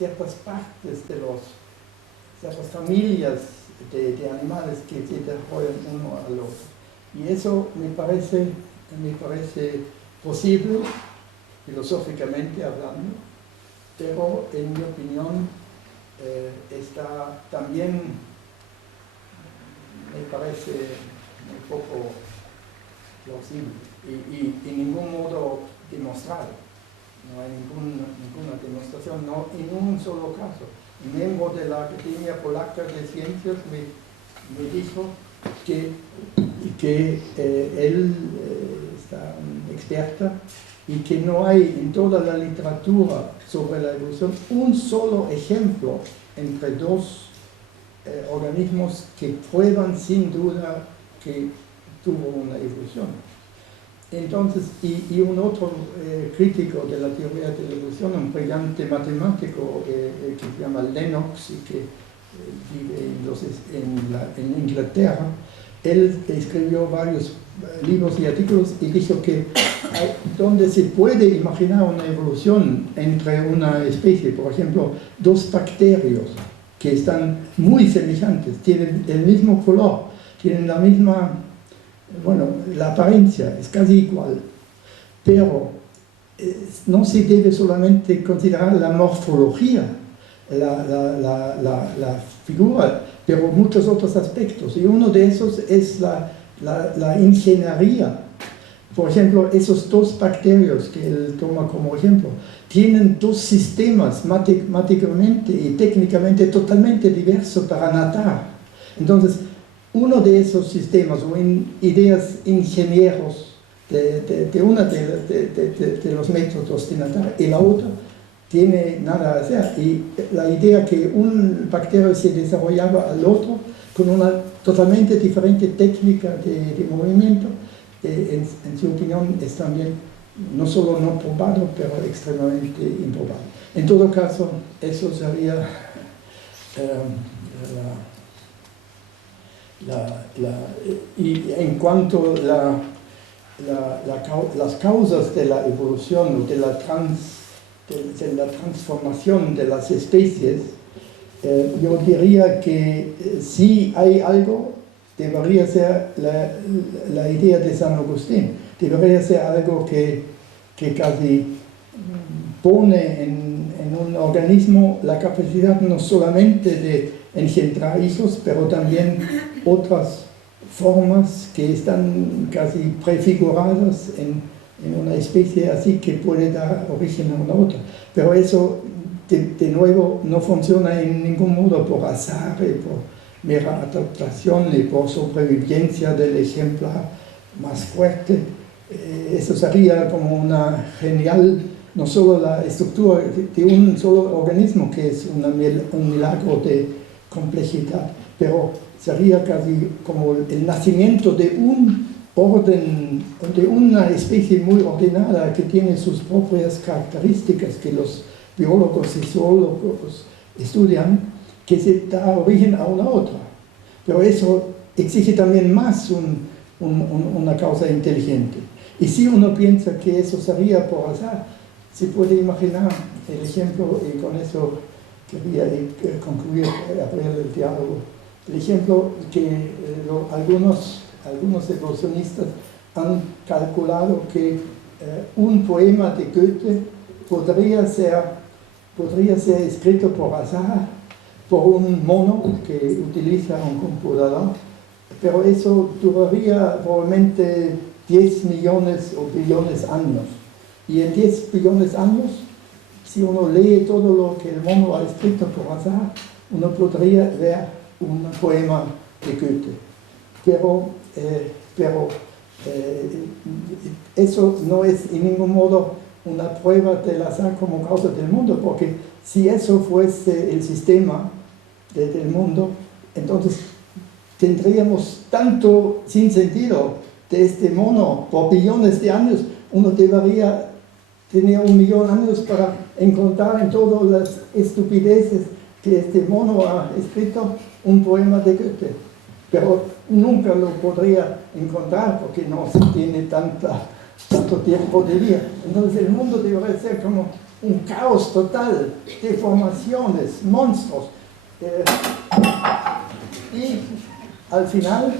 ciertas partes de ciertas familias de animales que se desarrollan uno al otro. Y eso me parece posible, filosóficamente hablando, pero en mi opinión está también, me parece un poco plausible y en ningún modo demostrado. No hay ninguna demostración, no en un solo caso. Un miembro de la Academia Polaca de Ciencias me dijo que él está experta y que no hay en toda la literatura sobre la evolución un solo ejemplo entre dos organismos que prueban sin duda que tuvo una evolución. Entonces, y un otro crítico de la teoría de la evolución, un brillante matemático que se llama Lennox y que vive en Inglaterra, él escribió varios libros y artículos y dijo que donde se puede imaginar una evolución entre una especie, por ejemplo, dos bacterios que están muy semejantes, tienen el mismo color, tienen la misma, bueno, la apariencia es casi igual, pero no se debe solamente considerar la morfología, la figura, pero muchos otros aspectos, y uno de esos es la ingeniería. Por ejemplo, esos dos bacterios que él toma como ejemplo, tienen dos sistemas matemáticamente y técnicamente totalmente diversos para nadar. Entonces, uno de esos sistemas o ideas ingenieros de uno de los métodos de nadar y la otra tiene nada a hacer. Y la idea que un bacterio se desarrollaba al otro con una totalmente diferente técnica de movimiento, en su opinión es también no solo no probado, pero extremadamente improbable. En todo caso, eso sería y en cuanto a las causas de la evolución o de la transformación de las especies, yo diría que si hay algo, debería ser la idea de San Agustín, debería ser algo que casi pone en un organismo la capacidad no solamente de engendrar hijos, pero también otras formas que están casi prefiguradas en una especie así que puede dar origen a una otra. Pero eso, de nuevo, no funciona en ningún modo por azar y por mera adaptación y por sobrevivencia del ejemplar más fuerte. Eso sería como una genial, no solo la estructura de un solo organismo, que es un milagro de complejidad, pero sería casi como el nacimiento de un orden, de una especie muy ordenada que tiene sus propias características que los biólogos y zoólogos estudian, que se da origen a una otra. Pero eso exige también más una causa inteligente. Y si uno piensa que eso sería por azar, se puede imaginar el ejemplo, y con eso quería concluir, abrir el diálogo, el ejemplo que algunos evolucionistas han calculado que un poema de Goethe podría ser escrito por azar, por un mono que utiliza un computador, pero eso duraría probablemente 10 millones o billones años. Y en 10 billones años, si uno lee todo lo que el mono ha escrito por azar, uno podría ver un poema de Goethe. Pero eso no es en ningún modo una prueba del azar como causa del mundo, porque si eso fuese el sistema del mundo, entonces tendríamos tanto sin sentido de este mono por billones de años. Uno debería tener 1 millón de años para encontrar en todas las estupideces que este mono ha escrito un poema de Goethe, pero nunca lo podría encontrar porque no se tiene tanto tiempo de día. Entonces el mundo debería ser como un caos total, deformaciones, monstruos. Y al final,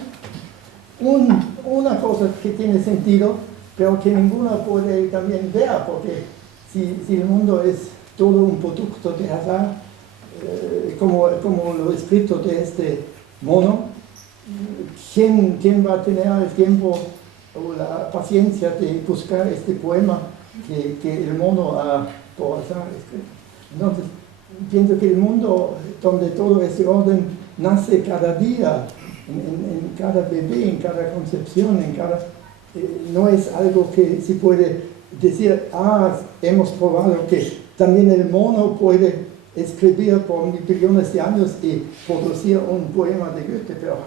una cosa que tiene sentido, pero que ninguna puede también ver, porque si el mundo es todo un producto de azar, como lo escrito de este mono, ¿quién va a tener el tiempo o la paciencia de buscar este poema que el mono ha por azar escrito? Entonces, pienso que el mundo donde todo ese orden nace cada día, en cada bebé, en cada concepción, no es algo que se puede decir, hemos probado que también el mono puede escribir por billones de años y producir un poema de Goethe, pero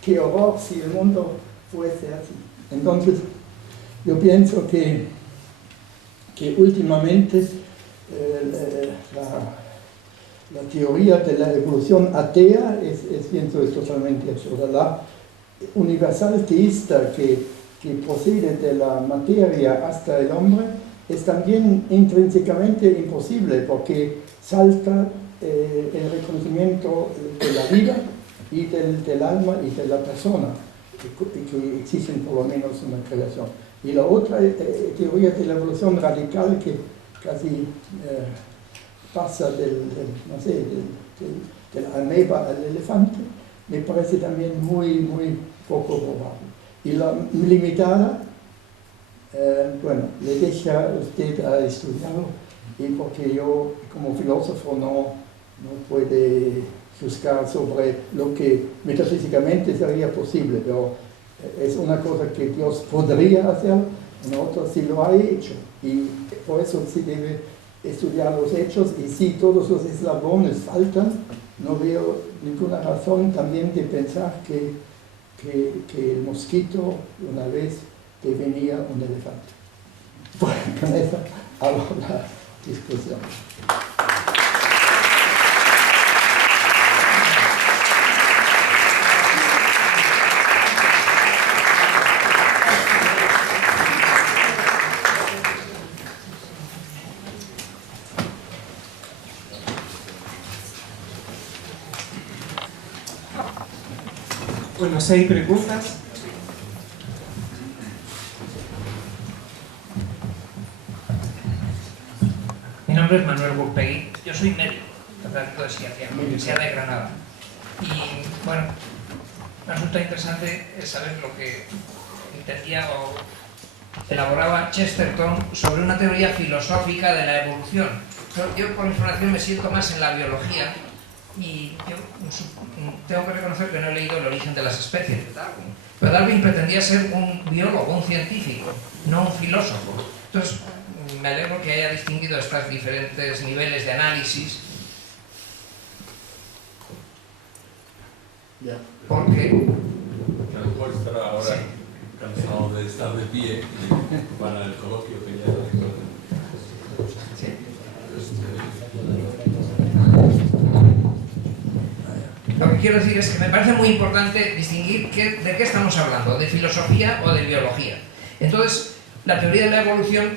qué horror si el mundo fuese así. Entonces, yo pienso que últimamente la teoría de la evolución atea pienso, es totalmente absurda. La universal teísta que procede de la materia hasta el hombre es también intrínsecamente imposible, porque salta el reconocimiento de la vida y del alma y de la persona, que exigen por lo menos una creación. Y la otra teoría de la evolución radical, que casi pasa del ameba al elefante, me parece también muy poco probable. Y la limitada, bueno, le deja usted a estudiarlo, y porque yo como filósofo no puede juzgar sobre lo que metafísicamente sería posible, pero es una cosa que Dios podría hacer, una otra sí lo ha hecho, y por eso sí debe estudiar los hechos, y si todos los eslabones faltan, no veo ninguna razón también de pensar que el mosquito una vez devenía un elefante. Bueno, con eso hago la discusión. Bueno, si hay preguntas. Mi nombre es Manuel Burpegui, yo soy médico, catedrático de psiquiatría en la Universidad de Granada. Y bueno, me resulta interesante saber lo que entendía o elaboraba Chesterton sobre una teoría filosófica de la evolución. Yo por mi formación me siento más en la biología, y yo tengo que reconocer que no he leído El origen de las especies de Darwin, pero Darwin pretendía ser un biólogo, un científico, no un filósofo. Entonces me alegro que haya distinguido estos diferentes niveles de análisis, porque a lo mejor estará ahora cansado de estar de pie para el coloquio que ya lo que quiero decir es que me parece muy importante distinguir de qué estamos hablando, de filosofía o de biología. Entonces, la teoría de la evolución,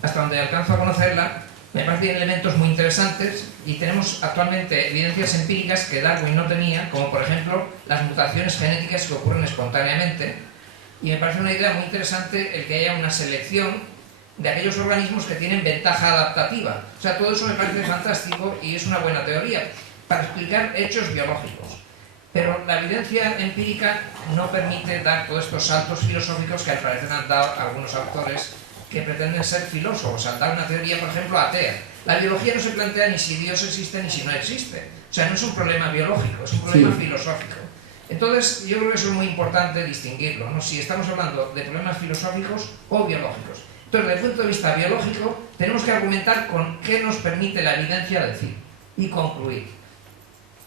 hasta donde alcanzo a conocerla, me parecen elementos muy interesantes, y tenemos actualmente evidencias empíricas que Darwin no tenía, como por ejemplo las mutaciones genéticas que ocurren espontáneamente, y me parece una idea muy interesante el que haya una selección de aquellos organismos que tienen ventaja adaptativa. O sea, todo eso me parece fantástico y es una buena teoría para explicar hechos biológicos. Pero la evidencia empírica no permite dar todos estos saltos filosóficos que al parecer han dado algunos autores que pretenden ser filósofos, al dar una teoría, por ejemplo, atea. La biología no se plantea ni si Dios existe ni si no existe. O sea, no es un problema biológico, es un problema filosófico. Entonces, yo creo que eso es muy importante distinguirlo, ¿no? Si estamos hablando de problemas filosóficos o biológicos. Entonces, desde el punto de vista biológico, tenemos que argumentar con qué nos permite la evidencia decir y concluir.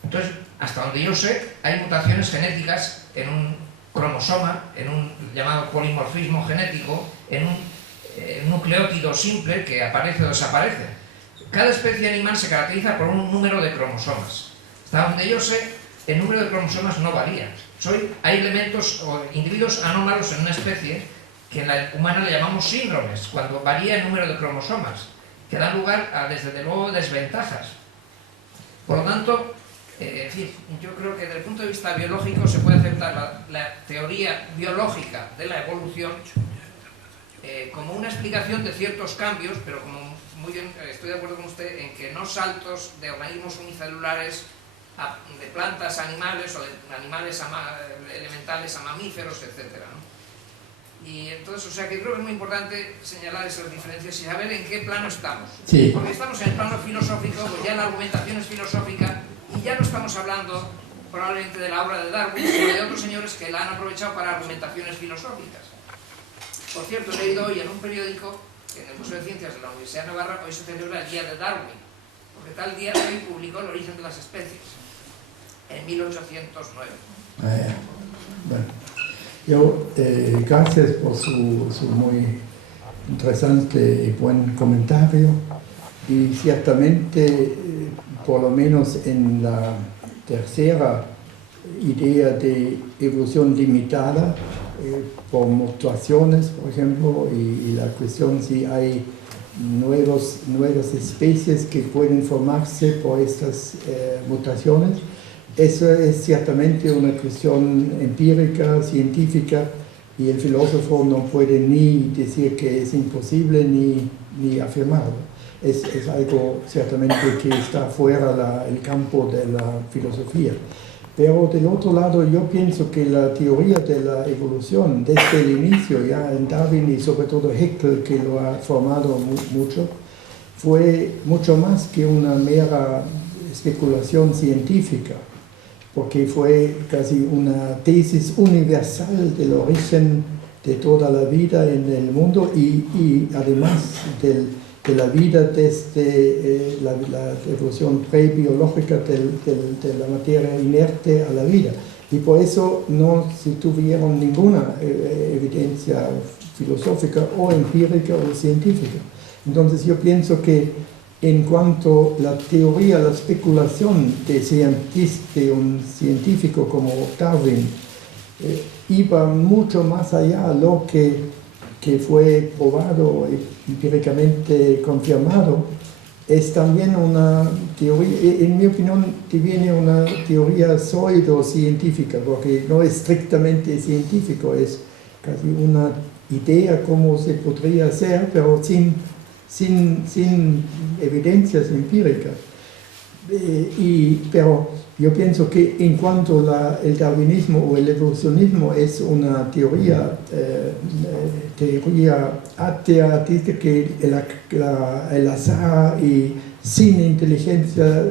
Entonces, hasta donde yo sé, hay mutaciones genéticas en un cromosoma, en un llamado polimorfismo genético, en un nucleótido simple que aparece o desaparece. Cada especie animal se caracteriza por un número de cromosomas. Hasta donde yo sé, el número de cromosomas no varía. Hay elementos o individuos anómalos en una especie que en la humana le llamamos síndromes, cuando varía el número de cromosomas, que dan lugar a, desde luego, desventajas. Por lo tanto, en fin, yo creo que desde el punto de vista biológico se puede aceptar la teoría biológica de la evolución como una explicación de ciertos cambios, pero como muy bien, estoy de acuerdo con usted en que no saltos de organismos unicelulares de plantas a animales o de animales elementales a mamíferos, etc., ¿no? Y entonces, o sea que creo que es muy importante señalar esas diferencias y saber en qué plano estamos. Sí. Porque estamos en el plano filosófico, pues ya la argumentación es filosófica y ya no estamos hablando probablemente de la obra de Darwin, sino de otros señores que la han aprovechado para argumentaciones filosóficas. Por cierto, he leído hoy en un periódico que en el Museo de Ciencias de la Universidad de Navarra hoy se celebra el Día de Darwin, porque tal día de hoy publicó El origen de las especies, en 1809. Bueno, yo, gracias por su muy interesante y buen comentario, y ciertamente, por lo menos en la tercera idea de evolución limitada, por mutaciones, por ejemplo, y la cuestión si hay nuevas especies que pueden formarse por estas mutaciones. Eso es ciertamente una cuestión empírica, científica, y el filósofo no puede ni decir que es imposible ni afirmarlo. Es algo ciertamente que está fuera del campo de la filosofía. Pero del otro lado, yo pienso que la teoría de la evolución, desde el inicio, ya en Darwin y sobre todo Haeckel, que lo ha formado mucho, fue mucho más que una mera especulación científica, porque fue casi una tesis universal del origen de toda la vida en el mundo y además de la vida desde la evolución prebiológica de la materia inerte a la vida. Y por eso no se tuvieron ninguna evidencia filosófica o empírica o científica. Entonces yo pienso que en cuanto a la teoría, la especulación de un científico como Darwin iba mucho más allá de lo que fue probado y empíricamente confirmado, es también una teoría, en mi opinión, viene una teoría pseudocientífica, porque no es estrictamente científico, es casi una idea cómo se podría hacer, pero sin evidencias empíricas. Pero yo pienso que en cuanto el darwinismo o el evolucionismo es una teoría atea, dice que el azar y sin inteligencia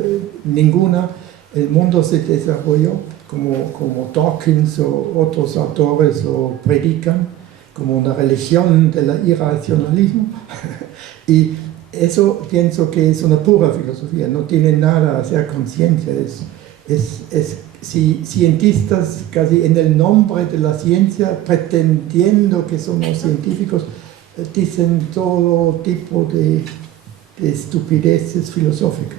ninguna, el mundo se desarrolló, como Dawkins o otros autores lo predican, como una religión del irracionalismo. Y eso pienso que es una pura filosofía, no tiene nada a hacer con ciencia. Si cientistas casi en el nombre de la ciencia, pretendiendo que somos científicos, dicen todo tipo de estupideces filosóficas.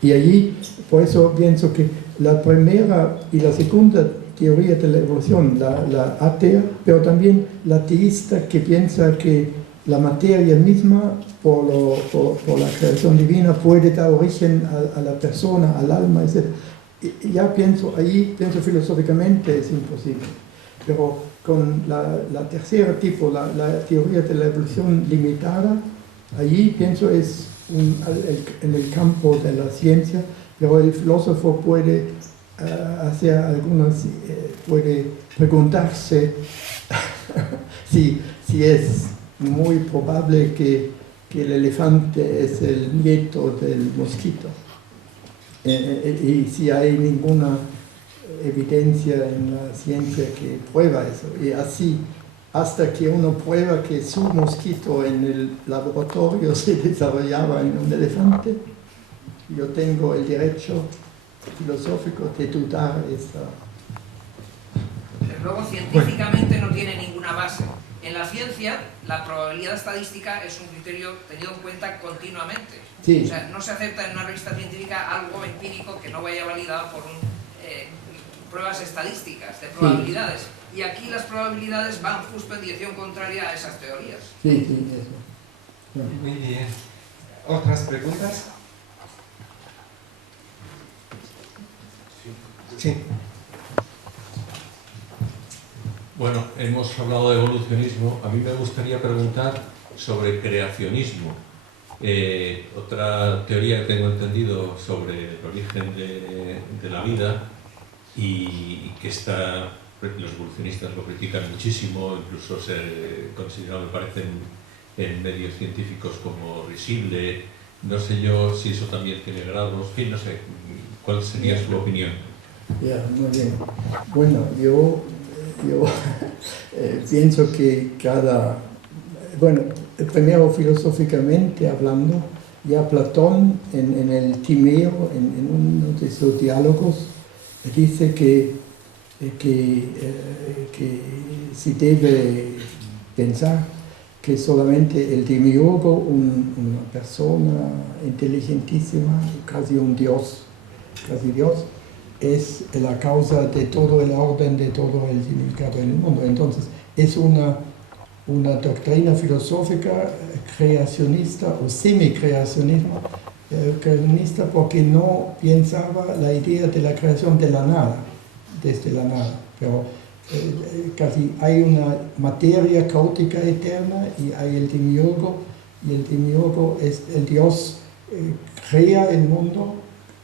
Y allí, por eso pienso que la primera y la segunda teoría de la evolución, la atea, pero también la teísta, que piensa que la materia misma, por la creación divina, puede dar origen a la persona, al alma, etc. Y ya pienso filosóficamente es imposible. Pero con la tercera tipo, la teoría de la evolución limitada, allí pienso es en el campo de la ciencia, pero el filósofo puede puede preguntarse si es muy probable que el elefante es el nieto del mosquito. Y si hay ninguna evidencia en la ciencia que prueba eso. Y así, hasta que uno prueba que su mosquito en el laboratorio se desarrollaba en un elefante, yo tengo el derecho filosófico de dudar esta. Pero luego científicamente no tiene ninguna base. En la ciencia, la probabilidad estadística es un criterio tenido en cuenta continuamente. Sí. O sea, no se acepta en una revista científica algo empírico que no vaya validado por pruebas estadísticas, de probabilidades. y aquí las probabilidades van justo en dirección contraria a esas teorías. Sí, sí, eso. Bueno. Muy bien. ¿Otras preguntas? Sí. Bueno, hemos hablado de evolucionismo. A mí me gustaría preguntar sobre creacionismo. Otra teoría que tengo entendido sobre el origen de la vida y que los evolucionistas lo critican muchísimo, incluso se considera, me parece, en medios científicos como risible. No sé yo si eso también tiene grados, en fin, no sé. ¿Cuál sería su opinión? Ya, muy bien. Bueno, yo pienso que primero filosóficamente hablando, ya Platón en el Timeo, en uno de sus diálogos, dice que se debe pensar que solamente el demiurgo, una persona inteligentísima, casi un dios, es la causa de todo el orden, de todo el significado en el mundo. Entonces, es una doctrina filosófica creacionista o semicreacionismo, creacionista porque no pensaba la idea de la creación de la nada, desde la nada, pero casi hay una materia caótica eterna y hay el demiurgo, y el demiurgo es el Dios, crea el mundo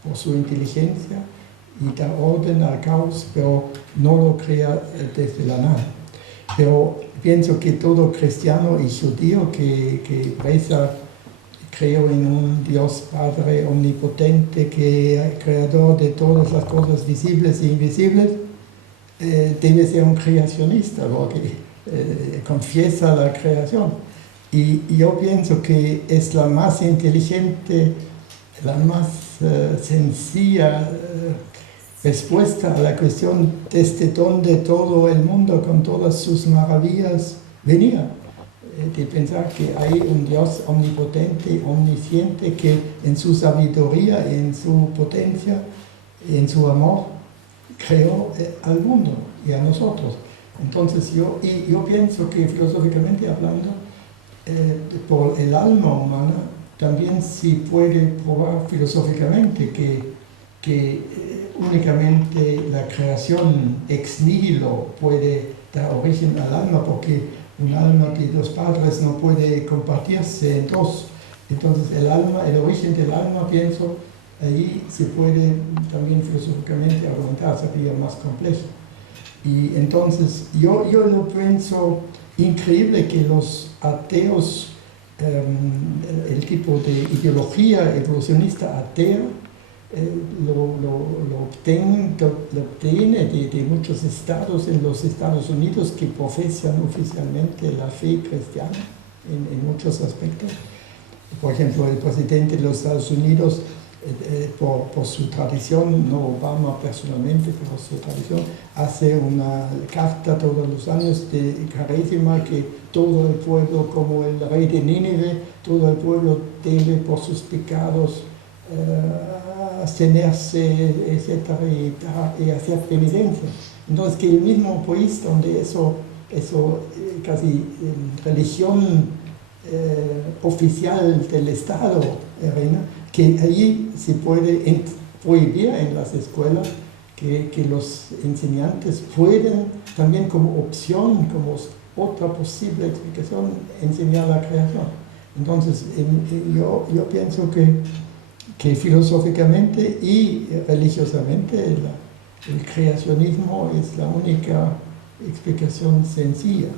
por su inteligencia y da orden al caos, pero no lo crea desde la nada. Pero pienso que todo cristiano y judío que reza, creo en un Dios Padre omnipotente, que es creador de todas las cosas visibles e invisibles, debe ser un creacionista, porque confiesa la creación. Y yo pienso que es la más inteligente, la más sencilla respuesta a la cuestión desde donde todo el mundo con todas sus maravillas venía, de pensar que hay un Dios omnipotente, omnisciente, que en su sabiduría, en su potencia, en su amor, creó al mundo y a nosotros. Entonces yo pienso que filosóficamente hablando, por el alma humana, también se puede probar filosóficamente que únicamente la creación ex nihilo puede dar origen al alma, porque un alma de dos padres no puede compartirse en dos. Entonces el origen del alma, pienso, ahí se puede también filosóficamente argumentar, sería más complejo. Y entonces yo lo pienso increíble que los ateos, el tipo de ideología evolucionista atea, lo obtiene de muchos estados en los Estados Unidos que profesan oficialmente la fe cristiana en muchos aspectos. Por ejemplo, el presidente de los Estados Unidos, por su tradición, no Obama personalmente, por su tradición, hace una carta todos los años de carísima que todo el pueblo, como el rey de Nínive, todo el pueblo debe por sus pecados abstenerse, etcétera, y hacer penitencia. Entonces, que el mismo país donde eso casi religión oficial del Estado, que allí se puede prohibir en las escuelas que los enseñantes pueden también como opción, como otra posible explicación, enseñar la creación. Entonces, yo pienso que filosóficamente y religiosamente el creacionismo es la única explicación sencilla.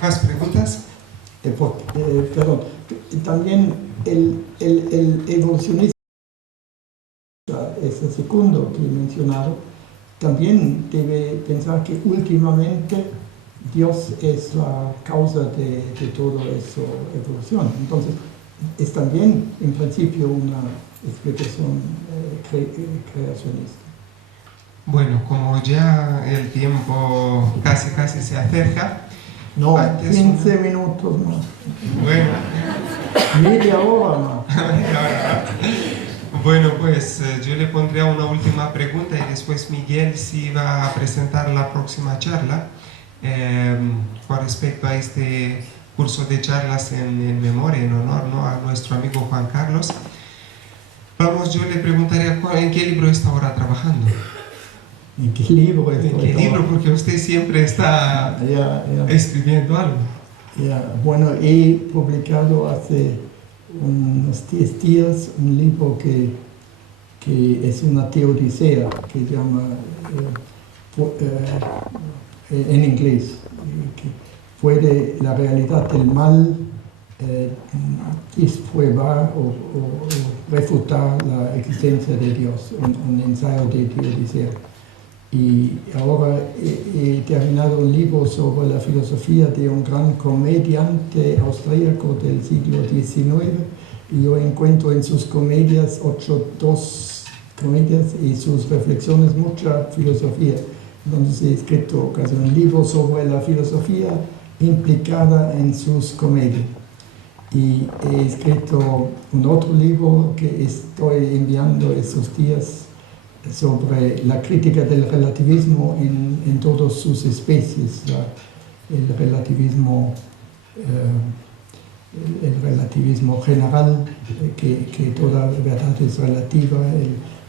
¿Más preguntas? Perdón, también el evolucionista, ese segundo que he mencionado, también debe pensar que últimamente Dios es la causa de toda esa evolución. Entonces, es también en principio una explicación creacionista. Bueno, como ya el tiempo casi se acerca. No, antes 15 minutos más. Bueno. Media hora más. Bueno, pues yo le pondría una última pregunta y después Miguel sí va a presentar la próxima charla con respecto a este curso de charlas en memoria, en honor, ¿no?, a nuestro amigo Juan Carlos. Vamos, yo le preguntaría en qué libro está ahora trabajando. ¿En qué libro estoy? ¿En qué libro? Porque usted siempre está escribiendo algo. Bueno, he publicado hace unos 10 días un libro que es una teodicea, que llama en inglés, que puede la realidad del mal disprueba o refutar la existencia de Dios, un ensayo de teodicea. Y ahora he terminado un libro sobre la filosofía de un gran comediante austríaco del siglo XIX, y yo encuentro en sus comedias, 82 comedias, y sus reflexiones mucha filosofía. Entonces he escrito casi un libro sobre la filosofía implicada en sus comedias. Y he escrito un otro libro que estoy enviando estos días sobre la crítica del relativismo en todas sus especies, el relativismo general, que toda verdad es relativa,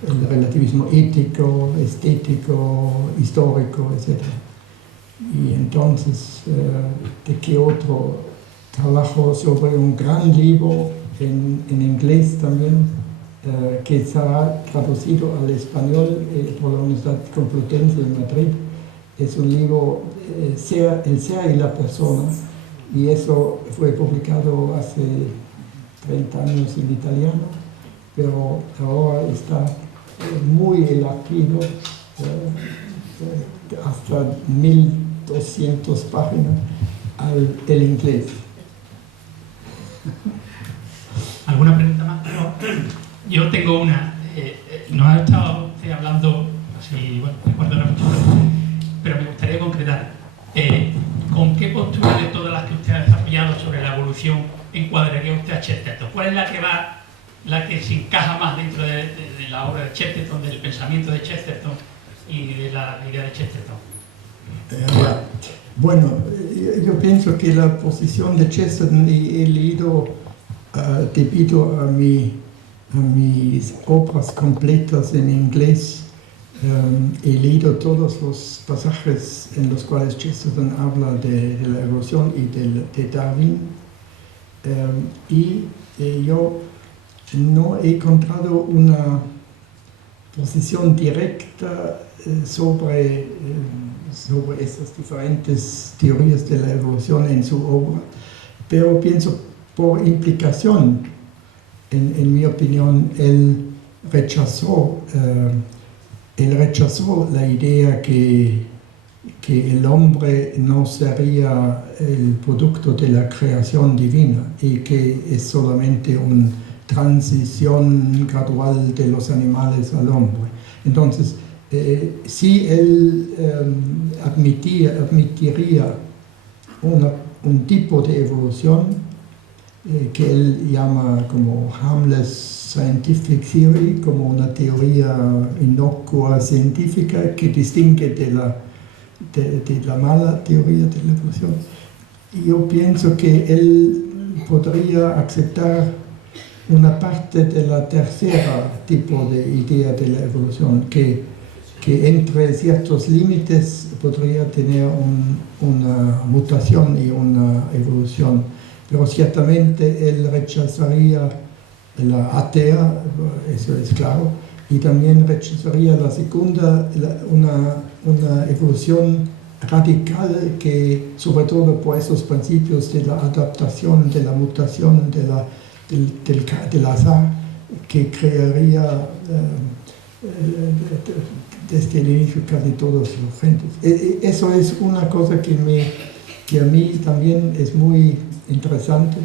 el relativismo ético, estético, histórico, etc. Y entonces, ¿de qué otro? Trabajo sobre un gran libro en inglés también, que será traducido al español por la Universidad Complutense de Madrid. Es un libro, El ser y la persona, y eso fue publicado hace 30 años en italiano, pero ahora está muy elativo, hasta 1200 páginas el inglés. ¿Alguna pregunta más? Yo tengo una. Nos ha estado hablando, así, bueno, me acuerdo mucho, pero me gustaría concretar. ¿Con qué postura de todas las que usted ha desarrollado sobre la evolución encuadraría usted a Chesterton? ¿Cuál es la que se encaja más dentro de la obra de Chesterton, del pensamiento de Chesterton y de la idea de Chesterton? Bueno, yo pienso que la posición de Chesterton he leído debido a mis obras completas en inglés. He leído todos los pasajes en los cuales Chesterton habla de la evolución y de Darwin, y yo no he encontrado una posición directa sobre estas diferentes teorías de la evolución en su obra, pero pienso por implicación, en mi opinión, él rechazó la idea que el hombre no sería el producto de la creación divina y que es solamente una transición gradual de los animales al hombre. Entonces, si él admitiría un tipo de evolución que él llama como harmless scientific theory, como una teoría inocua científica que distingue de la mala teoría de la evolución, yo pienso que él podría aceptar una parte de la tercera tipo de idea de la evolución, que entre ciertos límites podría tener una mutación y una evolución, pero ciertamente él rechazaría la atea, eso es claro, y también rechazaría la segunda, una evolución radical que, sobre todo por esos principios de la adaptación, de la mutación, del azar, que crearía desde el inicio casi todos los gentes. Eso es una cosa que a mí también es muy interesante,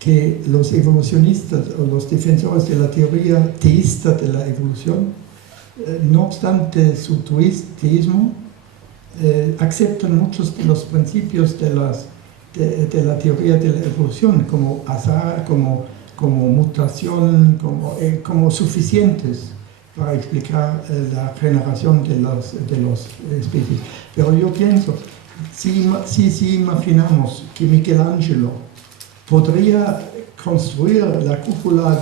que los evolucionistas o los defensores de la teoría teísta de la evolución, no obstante su teísmo, aceptan muchos de los principios de la teoría de la evolución, como azar, como como mutación, como suficientes para explicar la generación de las especies. Pero yo pienso, si imaginamos que Michelangelo podría construir la cúpula